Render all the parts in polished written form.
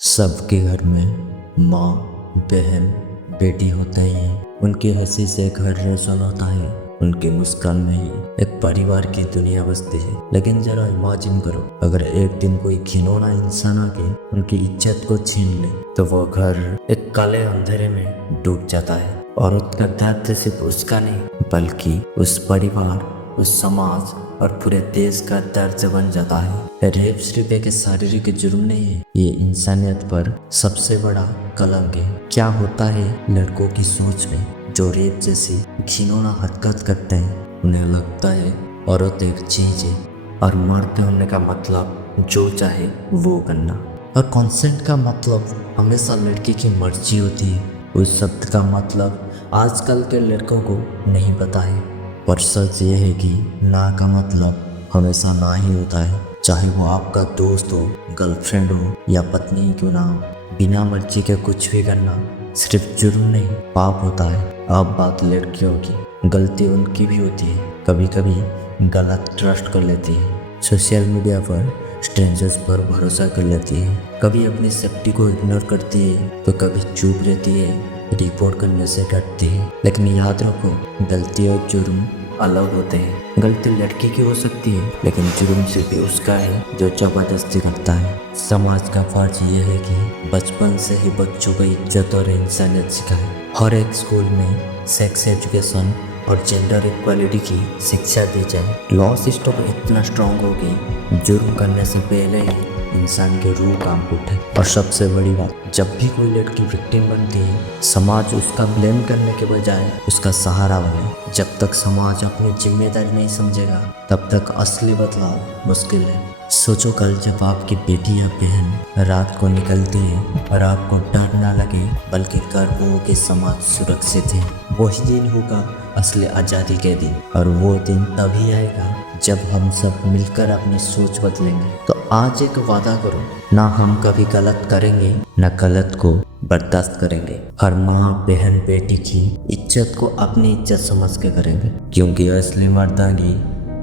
सबके घर में माँ, बहन, बेटी होते ही हैं। उनकी हंसी से घर रोशन होता है। उनकी मुस्कान में ही एक परिवार की दुनिया बसती है। लेकिन जरा इमेजिन करो, अगर एक दिन कोई घिनौना इंसान आके उनकी इज्जत को छीन ले तो वो घर एक काले अंधेरे में डूब जाता है। औरत का दर्द सिर्फ उसका नहीं बल्कि उस परिवार, उस समाज और पूरे देश का दर्द बन जाता है। रेप सिर्फ एक शारीरिक जुर्म नहीं है, ये इंसानियत पर सबसे बड़ा कलंक है। क्या होता है लड़कों की सोच में जो रेप जैसी घिनौना हरकत करते हैं? उन्हें लगता है औरत एक चीज है और मर्द होने का मतलब जो चाहे वो करना, और कॉन्सेंट का मतलब हमेशा लड़की की मर्जी होती है। उस शब्द का मतलब आजकल के लड़कों को नहीं पता है, पर सच ये है कि ना का मतलब हमेशा ना ही होता है। चाहे वो आपका दोस्त हो, गर्लफ्रेंड हो या पत्नी ही क्यों ना हो, बिना मर्जी के कुछ भी करना सिर्फ जुर्म नहीं, पाप होता है। अब बात लड़कियों की, गलती उनकी भी होती है। कभी कभी गलत ट्रस्ट कर लेती है, सोशल मीडिया पर स्ट्रेंजर्स पर भरोसा कर लेती है, कभी अपनी सेफ्टी को इग्नोर करती है तो कभी चुप रहती है, रिपोर्ट करने से डरती है। लेकिन याद रखो, गलती और जुर्म अलग होते हैं। गलती लड़की की हो सकती है लेकिन जुर्म सिर्फ उसका है जो जबरदस्ती करता है। समाज का फर्ज ये है कि बचपन से ही बच्चों को इज्जत और इंसानियत सिखाए। हर एक स्कूल में सेक्स एजुकेशन और जेंडर इक्वालिटी की शिक्षा दी जाए। लॉ सिस्टम इतना स्ट्रांग हो कि जुर्म करने से पहले ही इंसान की रूह काम उठे। और सबसे बड़ी बात, जब भी कोई लड़की विक्टिम बनती है, समाज उसका ब्लेम करने के बजाय उसका सहारा बने। जब तक समाज अपनी जिम्मेदारी नहीं समझेगा तब तक असली बदलाव मुश्किल है। सोचो, कल जब आपकी बेटी या बहन रात को निकलती है और आपको डर ना लगे बल्कि गर्व हो कि समाज सुरक्षित है, वही दिन होगा असली आज़ादी के दिन। और वो दिन तभी आएगा जब हम सब मिलकर अपनी सोच बदलेंगे। तो आज एक वादा करो, ना हम कभी गलत करेंगे, ना गलत को बर्दाश्त करेंगे। हर माँ, बहन, बेटी की इज्जत को अपनी इज्जत समझ के करेंगे, क्योंकि असली मर्दांगी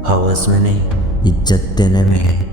हवस में नहीं, इज्जत देने में है।